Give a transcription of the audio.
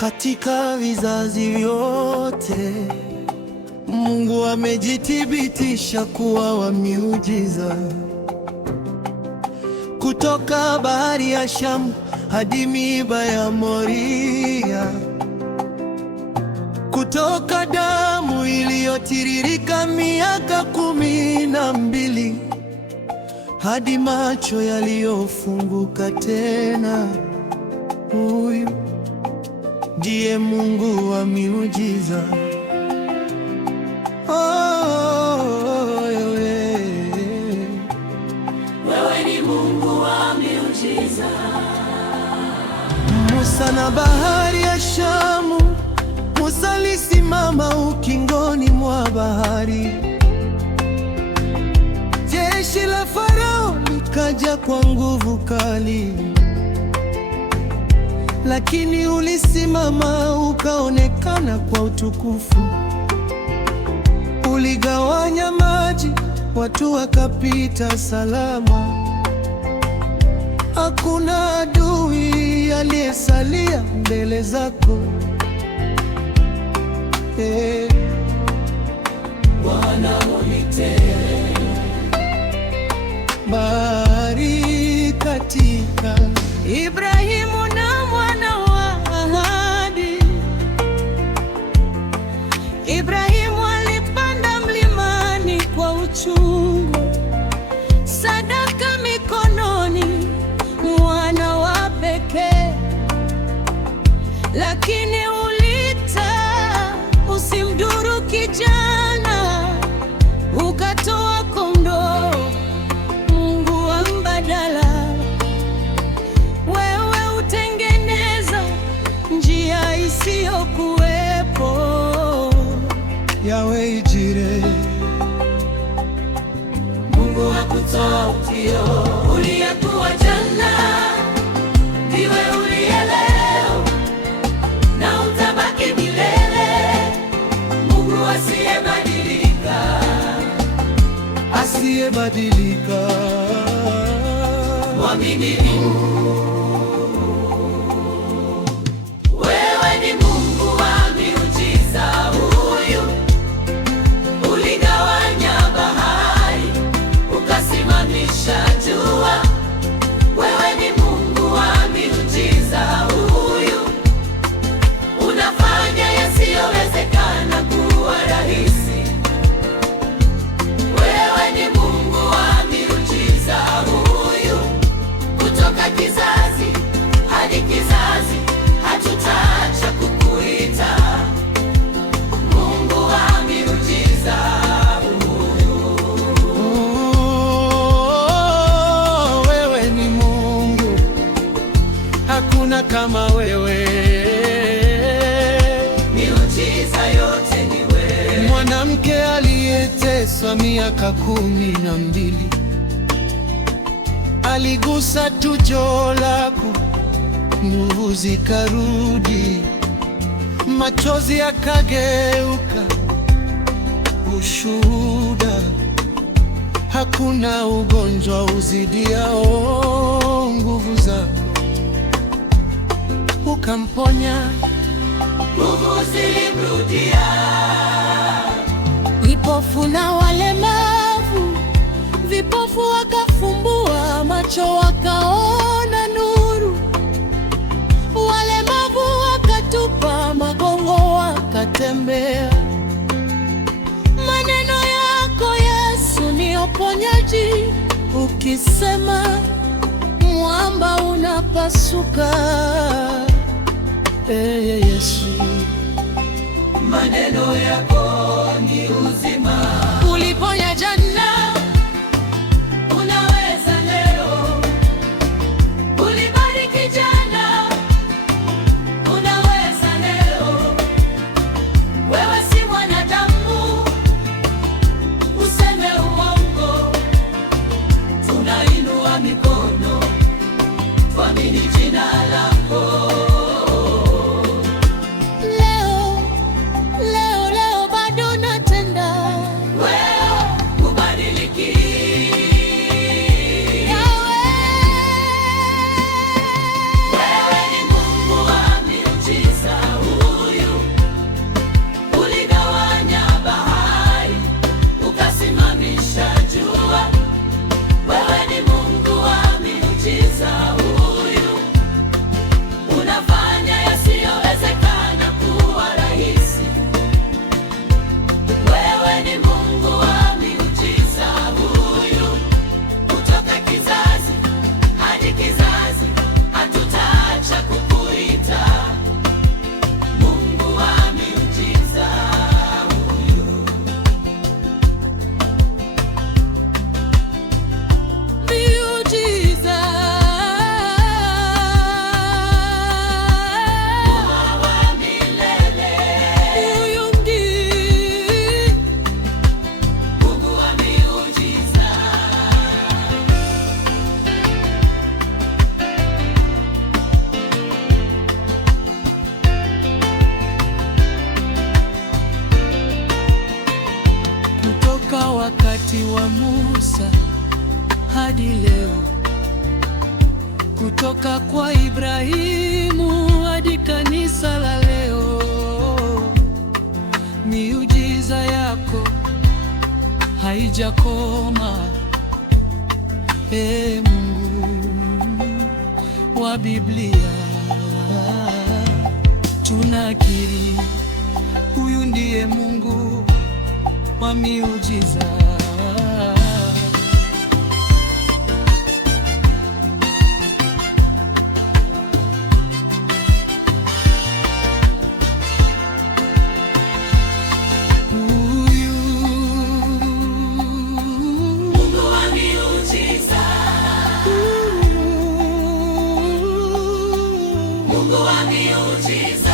Katika vizazi vyote, Mungu amejithibitisha kuwa wa miujiza. Kutoka bahari ya Shamu hadi miiba ya Moria, kutoka damu iliyotiririka miaka 12 hadi macho yaliyofunguka tena. Huyu ndiye Mungu wa miujiza. Wewe ni Mungu wa miujiza. Musa na bahari ya Shamu, Musa alisimama ukingoni mwa bahari. Jeshi la Farao likaja kwa nguvu kali, lakini ulisimama ukaonekana kwa utukufu. Uligawanya maji, watu wakapita salama. Hakuna adui aliyesalia mbele zako. Bwana unite. Bahari katika Ibrahimu na mwana wa ahadi. Ibrahimu alipanda mlimani kwa uchungu, sadaka mikononi, mwana wa pekee. Lakini ulita usimdhuru kijana, ukatoa kondoo, Mungu wa mbadala. Wewe utengeneza njia isiyokuwepo. Yahweh Jireh, Mungu wa kutoa utio, uliyekuwa jana ndiwe uliye leo na utabaki milele. Mungu asiyebadilika, asiyebadilika, mwaminifu. Wewe ni Mungu wa miujiza. Huyu uligawanya bahari, ukasimamisha jua. Wewe ni Mungu wa miujiza. Huyu unafanya yasiyowezekana kuwa rahisi. Wewe ni Mungu wa miujiza. Huyu kutoka kizazi hadi kizazi hatutaacha kukuita Mungu wa miujiza. Wewe ni Mungu, hakuna kama wewe. Miujiza yote ni wewe. Mwanamke aliyeteswa miaka 12 aligusa tu joo lako, nguvu zikarudi, machozi yakageuka ushuhuda. Hakuna ugonjwa uzidiao nguvu zako. Ukamponya, Nguvu zilimrudia. Vipofu na walemavu, vipofu wakafumbua macho wakaona nuru, walemavu wakatupa magongo wakatembea. Maneno yako Yesu ni uponyaji, ukisema mwamba unapasuka. Yesu, Maneno yako ni uzima. uliponya jana, Unaweza leo. Ulibariki jana. Unaweza leo. Wewe si mwanadamu useme uongo. Tunainua mikono, tuamini jina lako. leo bado natenda. Wewe ubadiliki. Wewe ni Mungu wa miujiza. Musa hadi leo, kutoka kwa Ibrahimu hadi kanisa la leo. Miujiza yako haijakoma, Mungu wa Biblia. Tunakiri huyu ndiye Mungu wa miujiza. Mungu wa miujiza.